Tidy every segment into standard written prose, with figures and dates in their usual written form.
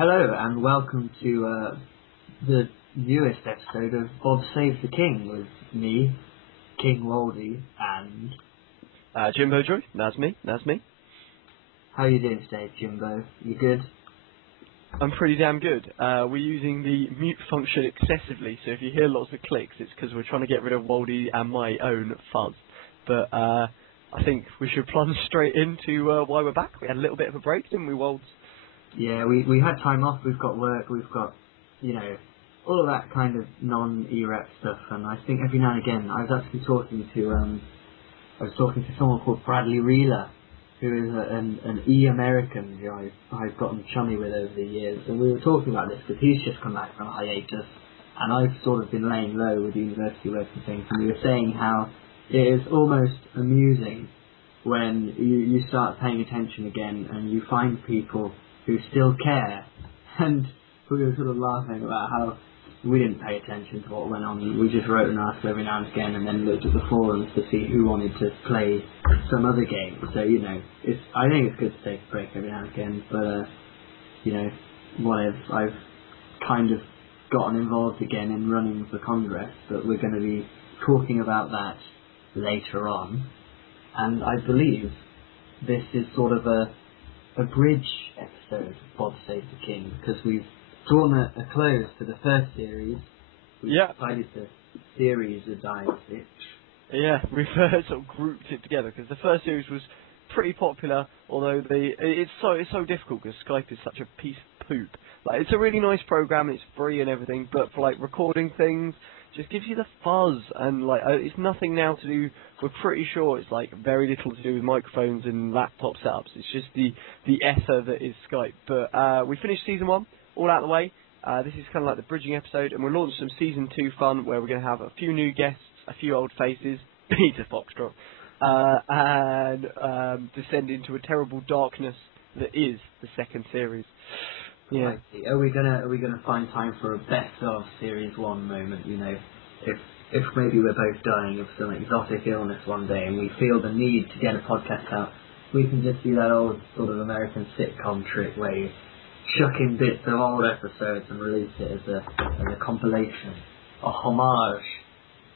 Hello and welcome to the newest episode of Bob Saves the King with me, King Waldy, and... Jimbo Joy, that's me. How are you doing today, Jimbo? You good? I'm pretty damn good. We're using the mute function excessively, so if you hear lots of clicks, it's because we're trying to get rid of Waldy and my own fuzz. But I think we should plunge straight into why we're back. We had a little bit of a break, didn't we, Walds? Yeah, we had time off, we've got work, we've got, all of that kind of non-EREP stuff, and I think every now and again, I was actually talking to someone called Bradley Reeler, who is an E-American who I've gotten chummy with over the years, and we were talking about this because he's just come back from a hiatus, and I've sort of been laying low with university work and things, and we were saying how it is almost amusing when you start paying attention again and you find people who still care, and we were sort of laughing about how we didn't pay attention to what went on. We just wrote an article every now and again and then looked at the forums to see who wanted to play some other game. So, I think it's good to take a break every now and again, but, whatever. I've kind of gotten involved again in running the Congress, but we're going to be talking about that later on. And I believe this is sort of a bridge episode of Bob Saves the King, because we've drawn a close to the first series. We've decided to series-adise it. Yeah, we've sort of grouped it together, because the first series was pretty popular, although it's so difficult, because Skype is such a piece of poop. Like, it's a really nice program, it's free and everything, but for, recording things, just gives you the fuzz, and, it's nothing now to do, we're pretty sure it's, very little to do with microphones and laptop setups. It's just the ether that is Skype. But we finished Season 1, all out of the way. This is kind of like the bridging episode, and we're launching some Season 2 fun, where we're going to have a few new guests, a few old faces, Peter Foxtrot, and descend into a terrible darkness that is the second series. Yeah. Are we gonna find time for a best of Series 1 moment? If maybe we're both dying of some exotic illness one day and we feel the need to get a podcast out, we can just do that old sort of American sitcom trick where you chuck in bits of old episodes and release it as a compilation, a homage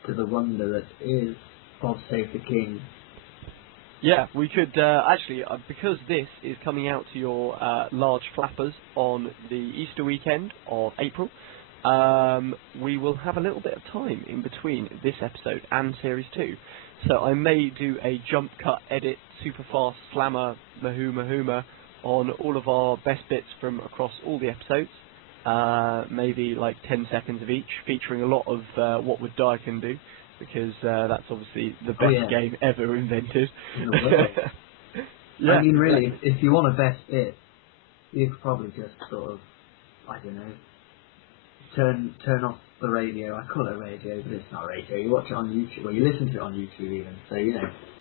to the wonder that is Bob Save the King. Yeah, we could actually, because this is coming out to your large flappers on the Easter weekend of April, we will have a little bit of time in between this episode and Series 2. So I may do a jump cut edit, super fast slammer, mahuma on all of our best bits from across all the episodes, maybe 10 seconds of each, featuring a lot of What Would Die Can Do, because that's obviously the best game ever invented. Yeah, I mean, really, if you want a best bit, you could probably just sort of, I don't know, turn off the radio. I call it radio, but it's not radio. You watch it on YouTube, or you listen to it on YouTube even. So,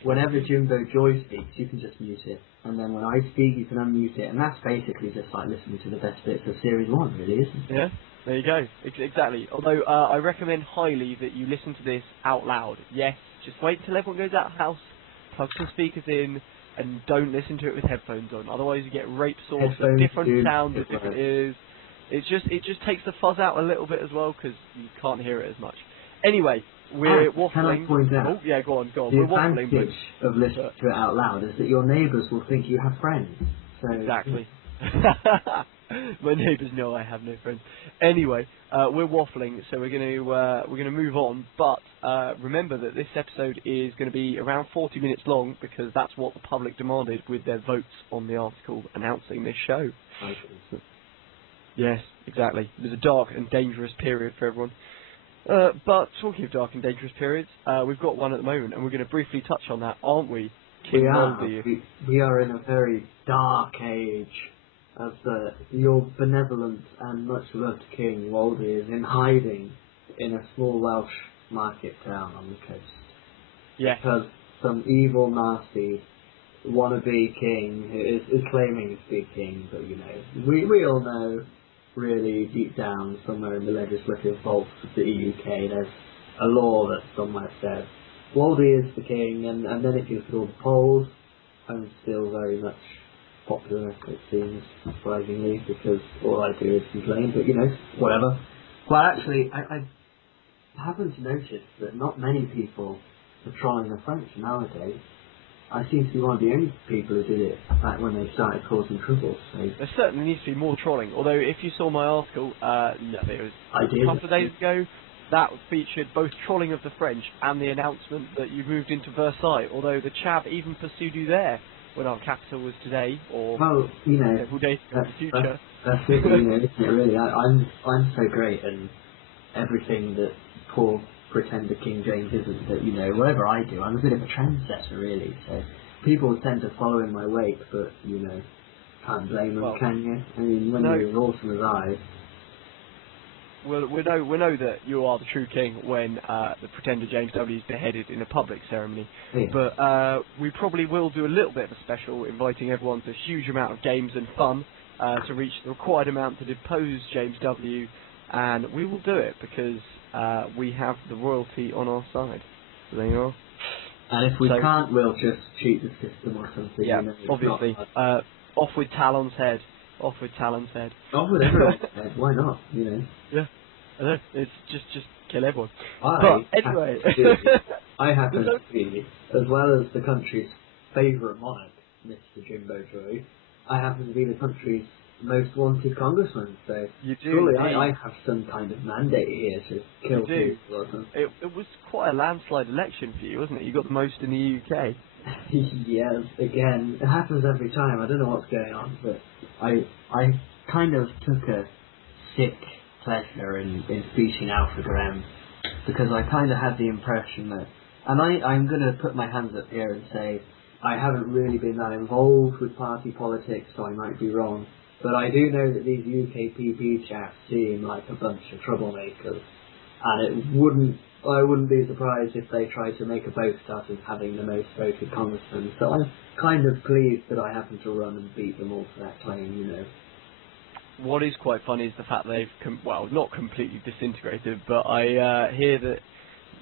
whenever Jimbo Joy speaks, you can just mute it. And then when I speak, you can unmute it. And that's basically just like listening to the best bits of Series 1, really, isn't it? Yeah. There you go, exactly. Although I recommend highly that you listen to this out loud. Yes, just wait till everyone goes out of the house, plug some speakers in, and don't listen to it with headphones on. Otherwise you get rape source of different sounds at different ears. It just takes the fuzz out a little bit as well, because you can't hear it as much. Anyway, we're waffling. Can I point out? Oh, yeah, go on. The advantage of listening to it out loud is that your neighbours will think you have friends. So. Exactly. My neighbours know I have no friends. Anyway, we're waffling, so we're gonna move on. But remember that this episode is going to be around 40 minutes long, because that's what the public demanded with their votes on the article announcing this show. Yes, exactly. It was a dark and dangerous period for everyone. But talking of dark and dangerous periods, we've got one at the moment, and we're going to briefly touch on that, aren't we? We are in a very dark age, as your benevolent and much loved King Waldy is in hiding in a small Welsh market town on the coast. Yes. Because some evil, nasty wannabe king is claiming to be king, but we all know, really deep down somewhere in the legislative vaults of the UK, there's a law that somewhere says Waldy is the king, and then if you look at all the polls, I'm still very much popular, it seems, surprisingly, because all I do is complain, but whatever. Well, actually, I happen to notice that not many people are trolling the French nowadays. I seem to be one of the only people who did it back when they started causing trouble. So. There certainly needs to be more trolling, although if you saw my article, it was a couple of days ago, that featured both trolling of the French and the announcement that you moved into Versailles, although the Chav even pursued you there when our capital was today, or several days ago in the future. That's it, isn't it, really? I'm so great, and everything that poor pretender King James isn't, that, whatever I do, I'm a bit of a trendsetter, really, so people tend to follow in my wake, but, can't blame them, can you? I mean, when you're as awesome as I... Well, we know that you are the true king when the pretender James W is beheaded in a public ceremony. Yeah. But we probably will do a little bit of a special, inviting everyone to a huge amount of games and fun to reach the required amount to depose James W. And we will do it because we have the royalty on our side. So there you are. And if we can't, we'll just cheat the system or something. Yeah, obviously. Off with Talon's head. Off with Talon's head. Off with everyone's head. Why not? Yeah. I know. It's just kill everyone. But anyway, I happen to be, as well as the country's favourite monarch, Mr. Jimbo Joy, I happen to be the country's most wanted congressman. So you do. Surely I have some kind of mandate here to kill people or something. It was quite a landslide election for you, wasn't it? You got the most in the UK. Yes, again, it happens every time. I don't know what's going on, but I kind of took a sick pleasure in beating Alpha Graham, because I kind of had the impression that, and I'm going to put my hands up here and say I haven't really been that involved with party politics, so I might be wrong, but I do know that these UKPP chaps seem like a bunch of troublemakers, and I wouldn't be surprised if they tried to make a boast out of having the most voted congressman, so I'm kind of pleased that I happened to run and beat them all for that claim, What is quite funny is the fact they've, not completely disintegrated, but I hear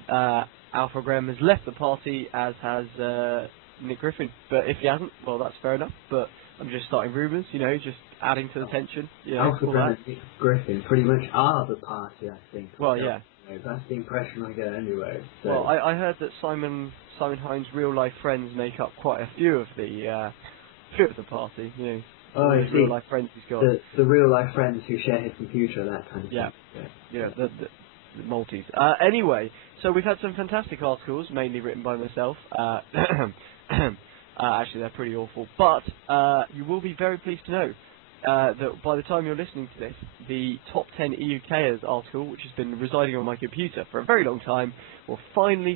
that Alpha Graham has left the party, as has Nick Griffin. But if he hasn't, well, that's fair enough. But I'm just starting rumours, just adding to the tension. Alpha Graham and Nick Griffin pretty much are the party, I think. Well, yeah. That's the impression I get anyway. So. Well, I heard that Simon Hines' real-life friends make up quite a few of the party, Oh, I see. Real life friends he's got. The real life friends who share his computer, that kind of thing. Yeah, the Maltese. Anyway, so we've had some fantastic articles, mainly written by myself. Actually, they're pretty awful. But you will be very pleased to know that by the time you're listening to this, the top 10 EUKers article, which has been residing on my computer for a very long time, will finally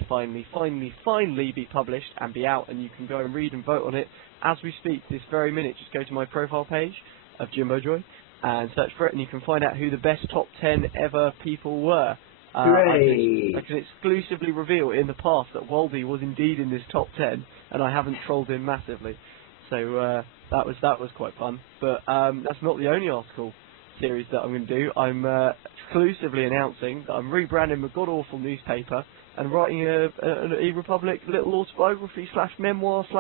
be published and be out, and you can go and read and vote on it as we speak this very minute. Just go to my profile page of Jimbo Joy and search for it, and you can find out who the best top 10 ever people were. I can exclusively reveal in the past that Waldy was indeed in this top 10, and I haven't trolled him massively. So that was quite fun. But that's not the only article series that I'm going to do. I'm exclusively announcing that I'm rebranding my god-awful newspaper and writing an E-Republic little autobiography / memoir /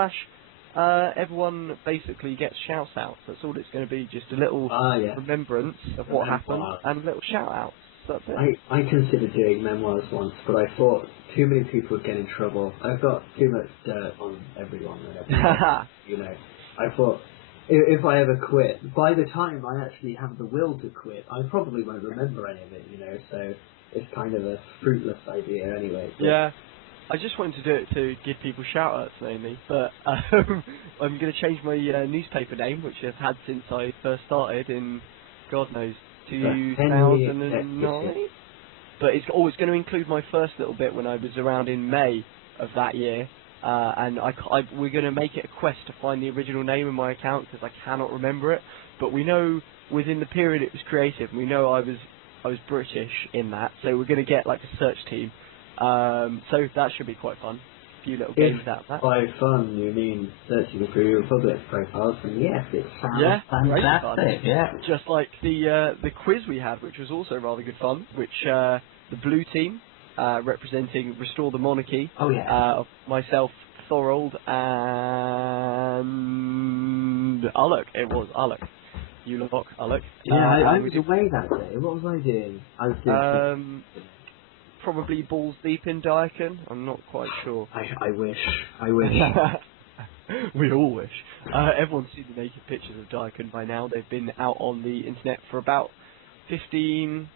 everyone basically gets shout outs. That's all it's going to be, just a little remembrance of what happened and little shout outs. That's it. I considered doing memoirs once, but I thought too many people would get in trouble. I've got too much dirt on everyone and everything. I thought if I ever quit, by the time I actually have the will to quit, I probably won't remember any of it, so it's kind of a fruitless idea anyway. But yeah. I just wanted to do it to give people shout-outs mainly, but I'm going to change my newspaper name, which I've had since I first started in, God knows, 2009. But it's always going to include my first little bit when I was around in May of that year, and we're going to make it a quest to find the original name of my account because I cannot remember it. But we know within the period it was created, we know I was British in that, so we're going to get like a search team. So that should be quite fun. A few little games out of that. By fun, you mean searching for your Republic profiles, and yes, it sounds fantastic. Yeah. Just like the quiz we had, which was also rather good fun, which the blue team, representing Restore the Monarchy, of myself, Thorold and Alec. It was Alec. You look, Alec. Yeah, I was away that day. What was I doing? I was doing probably balls deep in Daikon. I'm not quite sure. I wish. I wish. We all wish. Everyone's seen the naked pictures of Daikon by now. They've been out on the internet for about 15,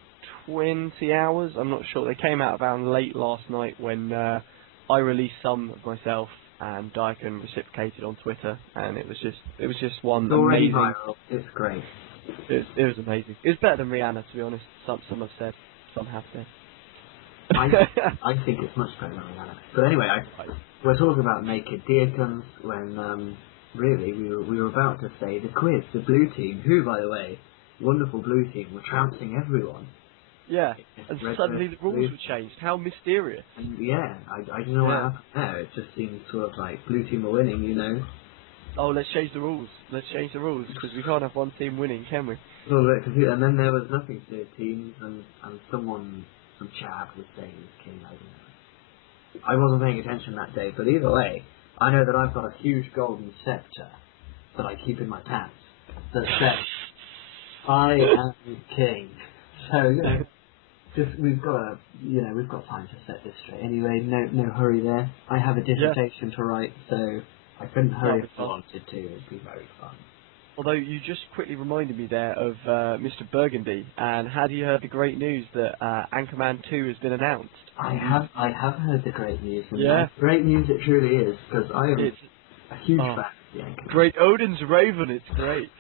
20 hours. I'm not sure. They came out around late last night when I released some of myself, and Daikon reciprocated on Twitter, and it was just one it's already amazing. viral. It's great. It was amazing. It was better than Rihanna, to be honest. Some have said. Some have said. I think it's much better than Rihanna. But anyway, we're talking about naked Daikons when really we were about to say the quiz, the blue team, who by the way, wonderful blue team, were trouncing everyone. Yeah, and suddenly the rules were changed. How mysterious. And yeah, I don't know what happened there. It just seemed sort of like blue team were winning, you know. Oh, let's change the rules. Let's change the rules, because we can't have one team winning, can we? A little bit confused. And then there was nothing to do with teams, and some chap was saying he was king, I don't know. I wasn't paying attention that day, but either way, I know that I've got a huge golden scepter that I keep in my pants that says, I am king. So, you know, we've got time to set this straight. Anyway, no hurry there. I have a dissertation to write, so I couldn't hurry if I wanted to. It'd be very fun. Although you just quickly reminded me there of Mr. Burgundy, and had you heard the great news that Anchorman 2 has been announced? I have heard the great news. And great news it truly is, because I am a huge fan of the Anchorman. Great Odin's Raven, it's great.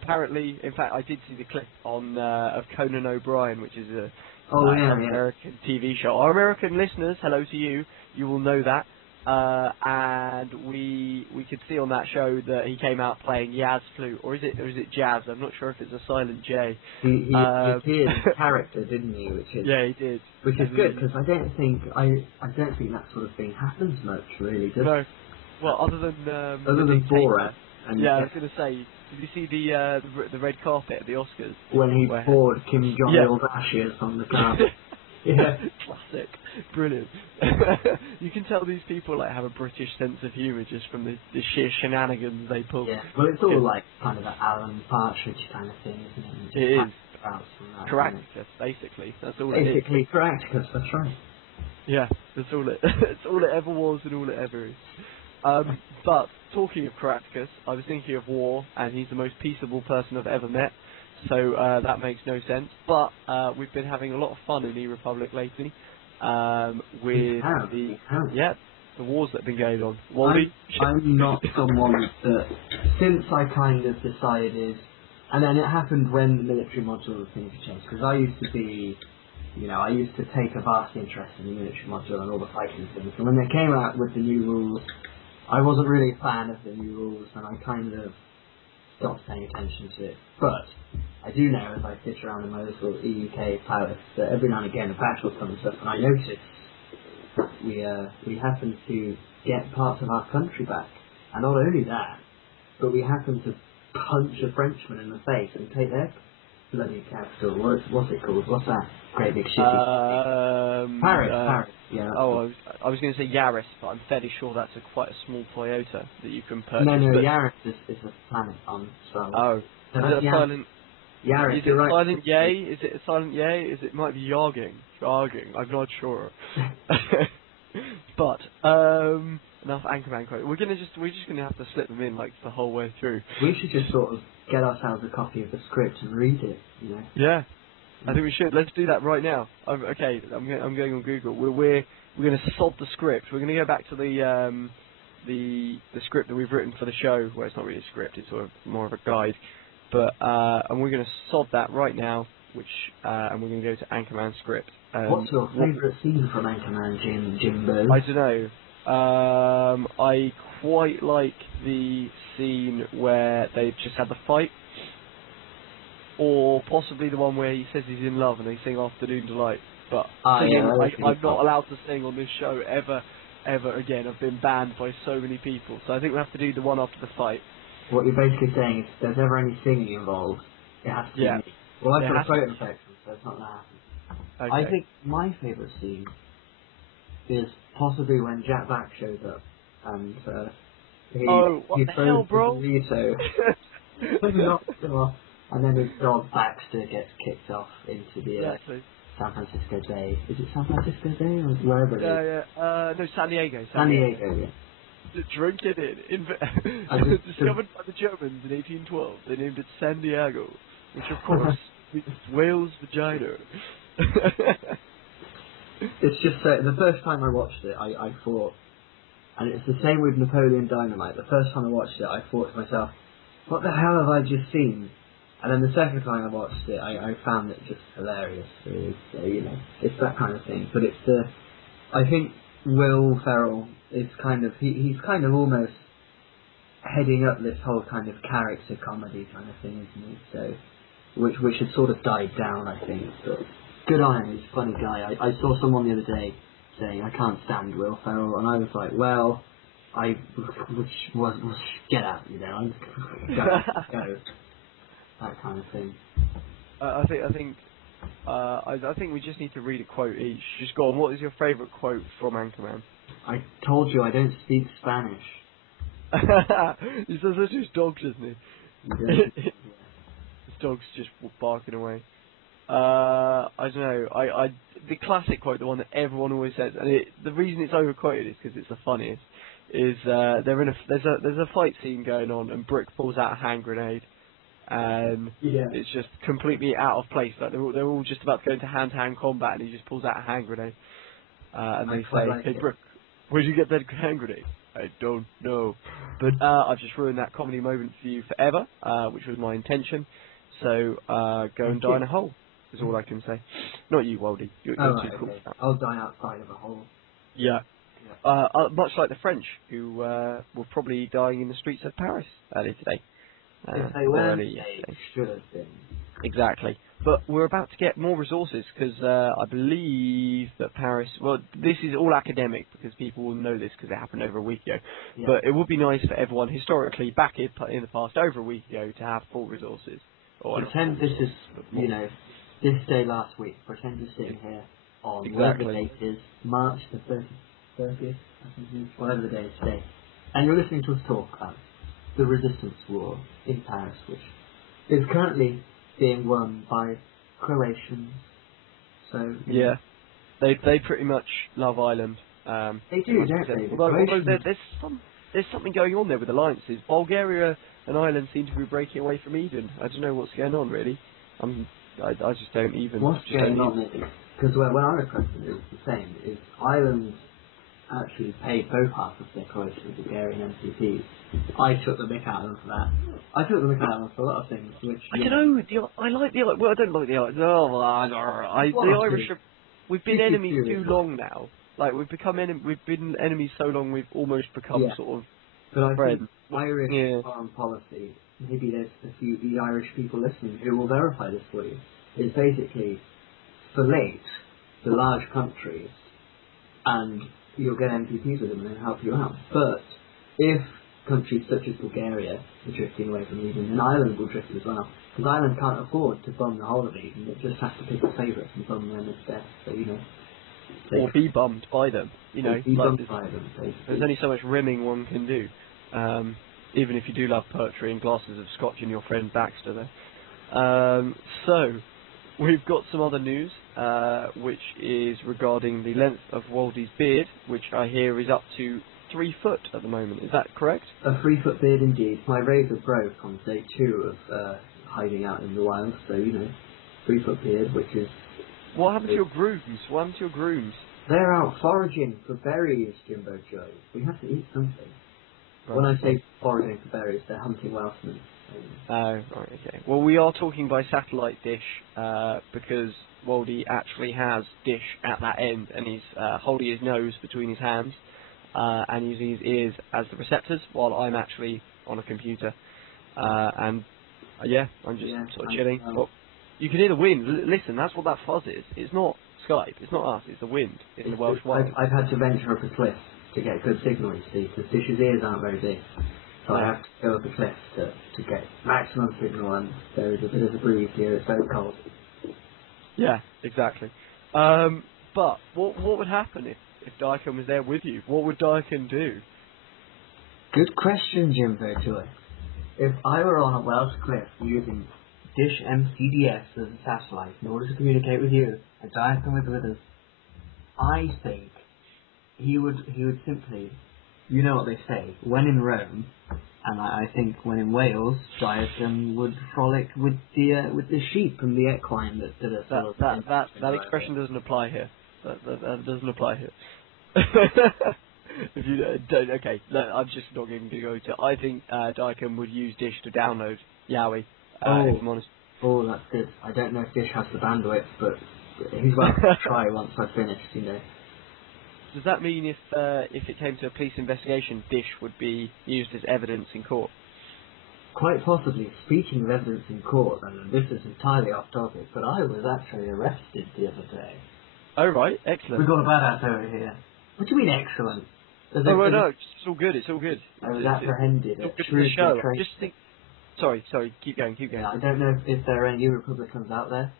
Apparently, in fact, I did see the clip on of Conan O'Brien, which is an American TV show. Our American listeners, hello to you. You will know that. And we could see on that show that he came out playing Yaz flute, or is it jazz? I'm not sure if it's a silent J. He appeared as a character, didn't he? He did. Which is good, because I don't think that sort of thing happens much, really. No. Well, other than Borat. I was going to say, did you see the red carpet at the Oscars when he poured Kim Jong-il's ashes on the carpet? Yeah, classic, brilliant. You can tell these people have a British sense of humour just from the sheer shenanigans they pull. Yeah, well, it's all kind of an Alan Partridge kind of thing, isn't it? It is. Caractacus, basically. That's all it is. Basically, Caractacus. That's right. Yeah, that's all it. It's all it ever was and all it ever is. But talking of Caractacus, I was thinking of War, and he's the most peaceable person I've ever met. So that makes no sense. But we've been having a lot of fun in E-Republic lately with the wars that have been going on. Wally? I'm not someone that, since I kind of decided, and then it happened when the military module things changed, because I used to be, I used to take a vast interest in the military module and all the fighting things, and when they came out with the new rules, I wasn't really a fan of the new rules, and I kind of stopped paying attention to it. But I do know, as I sit around in my little EUK palace, that every now and again a battle comes up, and I notice we happen to get parts of our country back, and not only that, but we happen to punch a Frenchman in the face and take their bloody capital. What's it called? What's that great big shitty? Paris. Yeah. Oh, I was going to say Yaris, but I'm fairly sure that's quite a small Toyota that you can purchase. No, Yaris is a planet on Star Wars. Oh, is it a silent? Yaris, is it a silent yay? Is it a silent yay? It might be yarging. I'm not sure. But enough Anchorman quote. We're just gonna have to slip them in the whole way through. We should just sort of get ourselves a copy of the script and read it. Yeah. I think we should. Let's do that right now. I'm going on Google. We're going to sod the script. We're going to go back to the script that we've written for the show. Well, it's not really a script. It's sort of more of a guide. But and we're going to sod that right now. And we're going to go to Anchorman script. What's your favourite scene from Anchorman, Jimbo? I don't know. I quite like the scene where they've just had the fight. Or possibly the one where he says he's in love and they sing Afternoon Delight. But singing, I'm not allowed to sing on this show ever again. I've been banned by so many people. So I think we have to do the one after the fight. What you're basically saying is if there's ever any singing involved, it has to be me. Well, I've got a photo section, so it's not going to happen. Okay. I think my favourite scene is possibly when Jack Back shows up and he what the hell, throws the bro? burrito, knocks him off, and then his dog Baxter gets kicked off into the Exactly. San Francisco Bay. Is it San Francisco Bay or wherever it is? Yeah. No, San Diego. San Diego, yeah. Drinking it. Discovered by the Germans in 1812. They named it San Diego, which of course means whale's vagina. It's just the first time I watched it, I thought, and it's the same with Napoleon Dynamite. The first time I watched it, I thought to myself, what the hell have I just seen? And then the second time I watched it, I found it just hilarious. It's that kind of thing. But I think Will Ferrell is kind of, he's kind of almost heading up this whole kind of character comedy kind of thing, isn't he? So, which had sort of died down, I think. But good on him, he's a funny guy. I saw someone the other day saying, I can't stand Will Ferrell, and I was like, well, get out, I'm go. That kind of thing. I think we just need to read a quote each. Just go on. What is your favourite quote from Anchorman? I told you I don't speak Spanish. He says that's his dog, doesn't he? Yeah. His dog's just barking away. I don't know. The classic quote, the one that everyone always says, and the reason it's overquoted is because it's the funniest. Is there's a fight scene going on, and Brick pulls out a hand grenade. And it's just completely out of place. Like they're all just about to go into hand-to-hand combat, and he just pulls out a hand grenade. And they say, "Hey, Brooke, where'd you get that hand grenade?" I don't know. But I've just ruined that comedy moment for you forever, which was my intention. So go and die in a hole. Is all I can say. Not you, Waldy. You're too cool for that. I'll die outside of a hole. Yeah. Much like the French, who were probably dying in the streets of Paris earlier today. If they weren't, they should have been. Exactly. But we're about to get more resources because I believe that Paris... Well, this is all academic because people will know this because it happened over a week ago. Yeah. But it would be nice for everyone historically back in the past over a week ago to have full resources. Pretend this is, this day last week. Pretend you're sitting here on whatever the date is, March the 30th, I think it is, whatever the day is today. And you're listening to us talk about the resistance war in Paris, which is currently being won by Croatians. So yeah, they pretty much love Ireland. They do, don't they? Although there's something going on there with alliances. Bulgaria and Ireland seem to be breaking away from Eden. I don't know what's going on really. I just don't even. What's going on is because when I was president, it was the same. Is Ireland actually paid both half of their Croatian and Bulgarian MCPs. I took the mick out of them for that. I took the mick out of them for a lot of things, which... I don't know, I like the Irish, well, I don't like the Irish, the Irish, we've been enemies too long now. Like, we've been enemies so long we've almost become sort of but I friends. think Irish foreign policy, maybe there's a few the Irish people listening who will verify this for you, is basically fillet the large countries and you'll get MPPs with them and they'll help you out. But if countries such as Bulgaria are drifting away from Eden, then Ireland will drift as well. Because Ireland can't afford to bum the whole of Eden, it just has to pick the favourites and bum them instead. So, or be bummed by them, be bummed by them, basically. There's only so much rimming one can do. Even if you do love poetry and glasses of scotch and your friend Baxter there. So, we've got some other news, which is regarding the length of Waldy's beard, which I hear is up to 3 foot at the moment. Is that correct? A 3 foot beard indeed. My razor broke on day 2 of hiding out in the wild, so 3 foot beard, which is... What happened to your grooms? They're out foraging for berries, Jimbo Joe. We have to eat something. Right. When I say foraging for berries, they're hunting Welshmen. Oh, right, okay. Well, we are talking by satellite dish, because Waldy actually has dish at that end, and he's holding his nose between his hands, and using his ears as the receptors, while I'm actually on a computer. I'm just sort of chilling. Well, you can hear the wind. Listen, that's what that fuzz is. It's not Skype. It's not us. It's the wind. It's the Welsh wind. I've had to venture up a cliff to get good signal, you see, because Dish's ears aren't very big. So I have to go up a cliff to get maximum signal, and there is a bit of a breeze here. It's very cold. Yeah, exactly. But what would happen if Daikon was there with you? What would Daikon do? Good question, Jimbo Joy. If I were on a Welsh cliff using Dish MCDS as a satellite in order to communicate with you, and Daikon was with us, I think he would simply, you know what they say, when in Rome, and I think when in Wales, Daikon would frolic with the sheep and the equine that are sort of... That expression doesn't apply here. That doesn't apply here. If you don't, okay, no, I'm just not even going to go to. I think Daikon would use Dish to download Yowie. If I'm honest. Oh, that's good. I don't know if Dish has the bandwidth, but he's welcome to try once I've finished, you know. Does that mean if it came to a police investigation, Dish would be used as evidence in court? Quite possibly. Speaking of evidence in court, and this is entirely off topic, but I was actually arrested the other day. Oh right, excellent. We've got a badass over here. What do you mean excellent? Oh no, it's all good. It's all good. I was apprehended at the show. Just think. Sorry. Keep going. Yeah, I don't know if there are any Republicans out there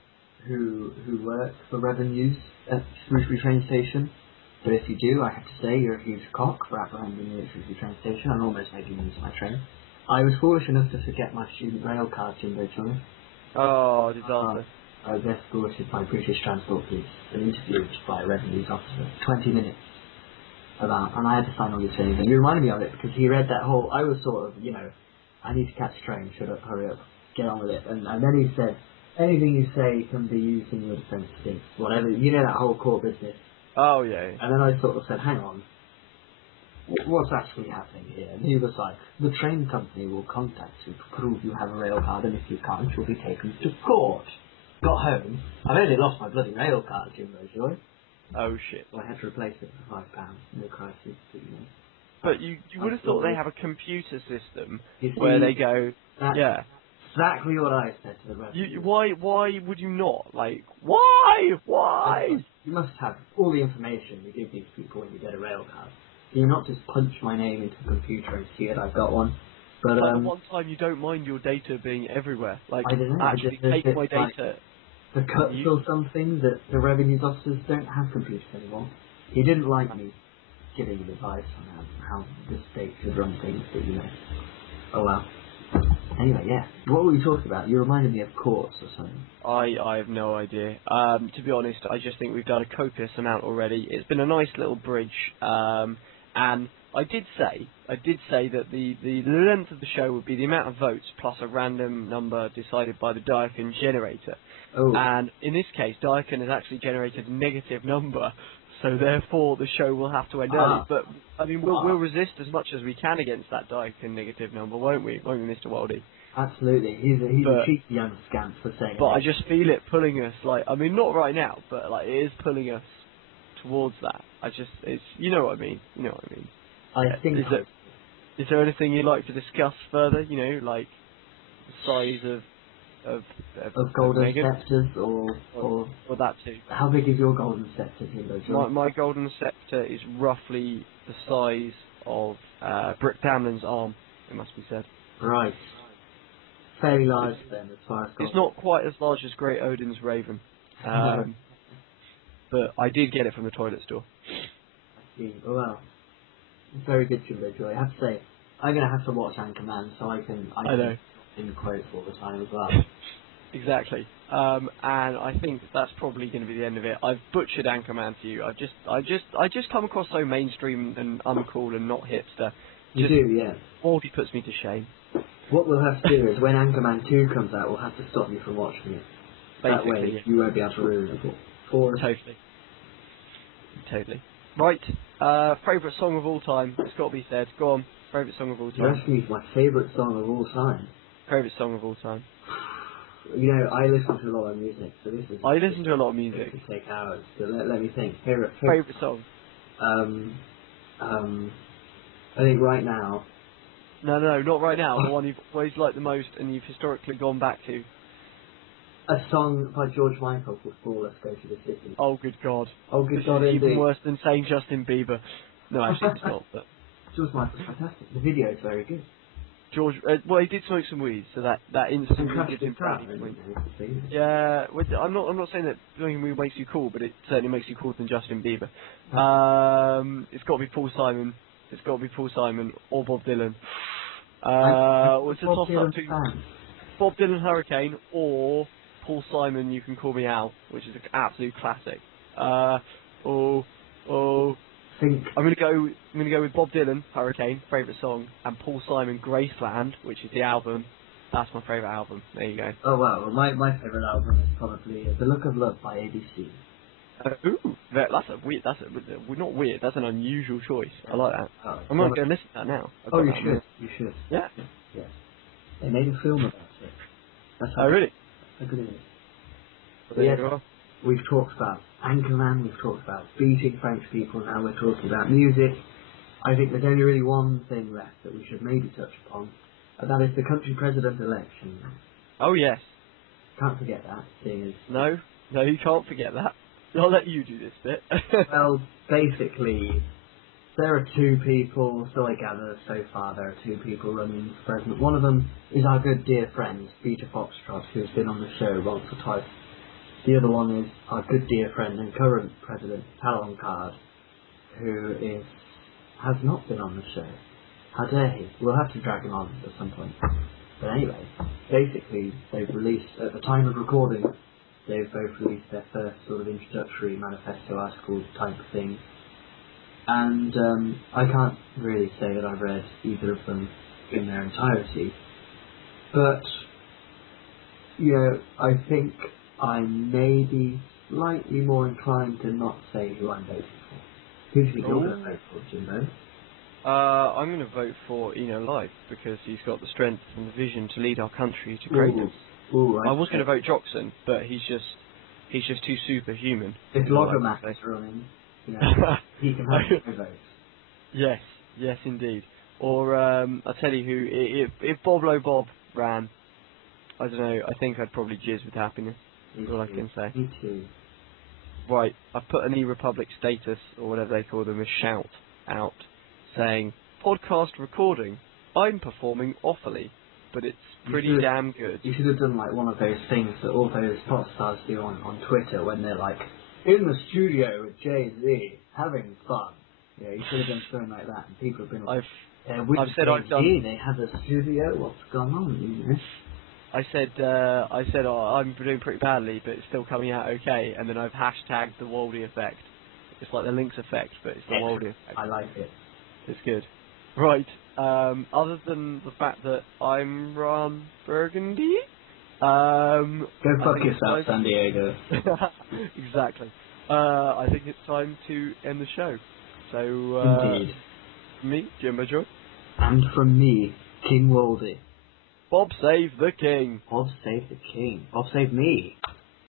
who work for revenues at Shrewsbury train station. But if you do, I have to say you're a huge cock for apprehending me at Shrewsbury train station and almost making use of my train. I was foolish enough to forget my student rail card, Jimbo Joy. Oh, disaster. I was escorted by British Transport Police and interviewed by a revenues officer. 20 minutes. About, and I had to sign all these things, and you reminded me of it because he read that whole. I was sort of, you know, I need to catch a train. Shut up, hurry up, get on with it. And then he said, anything you say can be used in your defence against whatever. You know that whole core business. Oh yeah. And then I sort of said, hang on, what's actually happening here? And he was like, the train company will contact you to prove you have a rail card, and if you can't, you'll be taken to court. Got home. I've only lost my bloody rail card, Jimbo Joy. Oh shit. Well, I had to replace it for £5. No crisis, but you know. But you would have thought they have a computer system see, where they go, yeah. Exactly what I said to the rest. Why would you not? Like, why? You must have all the information you give these people when you get a rail card. Do you not just punch my name into the computer and see it, I've got one? But like the one time you don't mind your data being everywhere. Like, I don't know, actually take my data. The cuts or something that the revenues officers don't have computers anymore. He didn't like me giving advice on how the state should run things, but you know. Oh well. Anyway, yeah. What were we talking about? You reminded me of courts or something. I have no idea. To be honest, I just think we've done a copious amount already. It's been a nice little bridge, and I did say that the length of the show would be the amount of votes plus a random number decided by the Daikon generator. Oh. And in this case, Daikon has actually generated a negative number, so therefore the show will have to end early. But I mean, we'll resist as much as we can against that Daikon negative number, won't we, Mr. Waldie? Absolutely. He's a cheeky young scamp for saying. But I just feel it pulling us, like, I mean, not right now, but like it is pulling us towards that. It's, you know what I mean. I think. Is there anything you'd like to discuss further? You know, like the size of golden scepters or that too. How big is your golden scepter, Jimbo? My golden scepter is roughly the size of Brick Tamlin's arm, it must be said. Right. Fairly large then, as far as it's not quite as large as Great Odin's Raven. But I did get it from the toilet store. I see. Well, very good, Jimbo Joy. I have to say, I'm going to have to watch Anchorman so I can know. In quotes all the time as well. Exactly. And I think that's probably going to be the end of it. I've butchered Anchorman to you. I just come across so mainstream and uncool and not hipster. You do, yeah. Already puts me to shame. What we'll have to do is when Anchorman 2 comes out, we'll have to stop you from watching it. That way, you won't be able to ruin it. Totally. Right. Favourite song of all time. It's got to be said. Go on. Favourite song of all time. You're asking me my favourite song of all time. Favourite song of all time. You know, I listen to a lot of music, so this is... I listen to a lot of music. It could take hours, so let me think. Favourite song? I think right now... No, not right now. The one you've always liked the most and you've historically gone back to. A song by George Michael called "For Let's Go to the City." Oh, good God. Oh, good God, indeed. Even worse than saying Justin Bieber. No, actually it's not, but... George Michael's fantastic. The video is very good. George, well, he did smoke some weed, so that instantly gives him brownie points. Yeah, well, I'm not saying that smoking weed makes you cool, but it certainly makes you cooler than Justin Bieber. It's got to be Paul Simon. It's got to be Paul Simon or Bob Dylan. What's the toss up to Bob Dylan Hurricane or Paul Simon You Can Call Me Out, which is an absolute classic. Think. I'm gonna go with Bob Dylan Hurricane, favourite song, and Paul Simon Graceland, which is the album. That's my favourite album. There you go. Oh wow, well, my favourite album is probably The Look of Love by ABC. Ooh, that's not weird. That's an unusual choice. I like that. Oh, I'm gonna go listen to that now. Oh, you should. You should. Yeah. Yes. They made a film about it. That's how really? How good it is. There Yes, you are. we've talked about Anchorman, we've talked about beating French people, now we're talking about music. I think there's only really one thing left that we should maybe touch upon, and that is the country president election. Oh yes. Can't forget that, seeing as... No, you can't forget that. I'll let you do this bit. Well, basically, there are two people, so I gather so far there are two people running for president. One of them is our good dear friend, Peter Foxtrot, who's been on the show once or twice. The other one is our good dear friend and current president, Talon Card, who has not been on the show. How dare he? We'll have to drag him on at some point. But anyway, basically, they've released, at the time of recording, they've both released their first sort of introductory manifesto article type thing. And I can't really say that I've read either of them in their entirety. But, you know, I think I'm maybe slightly more inclined to not say who I'm voting for. Who do you think you're going to vote for, Jimbo? I'm going to vote for Eno Live because he's got the strength and the vision to lead our country to greatness. Ooh, I was going to vote Joxon, but he's just too superhuman. If Logomac is running, you know, he can have no votes. Yes, indeed. Or I'll tell you who. If Bob Low Bob ran, I don't know. I think I'd probably jizz with happiness. That's all I can say. Me too. Right, I've put an e-Republic status, or whatever they call them, a shout out, saying, podcast recording, I'm performing awfully, but it's pretty damn good. You should have done like one of those things that all those pop stars do on Twitter when they're like, in the studio with Jay-Z, having fun. Yeah, you should have done something like that, and people have been like, I've said I've done... They have a studio, what's going on, you know? I said, oh, I'm doing pretty badly, but it's still coming out okay, and then I've hashtagged the Waldy effect. It's like the Lynx effect, but it's the Waldy effect. I like it. It's good. Right, other than the fact that I'm Ron Burgundy, go fuck yourself, San Diego. Exactly. I think it's time to end the show. So, Indeed. Me, Jimbo Joy. And from me, King Waldy. Bob save the king. Bob save the king. Bob save me.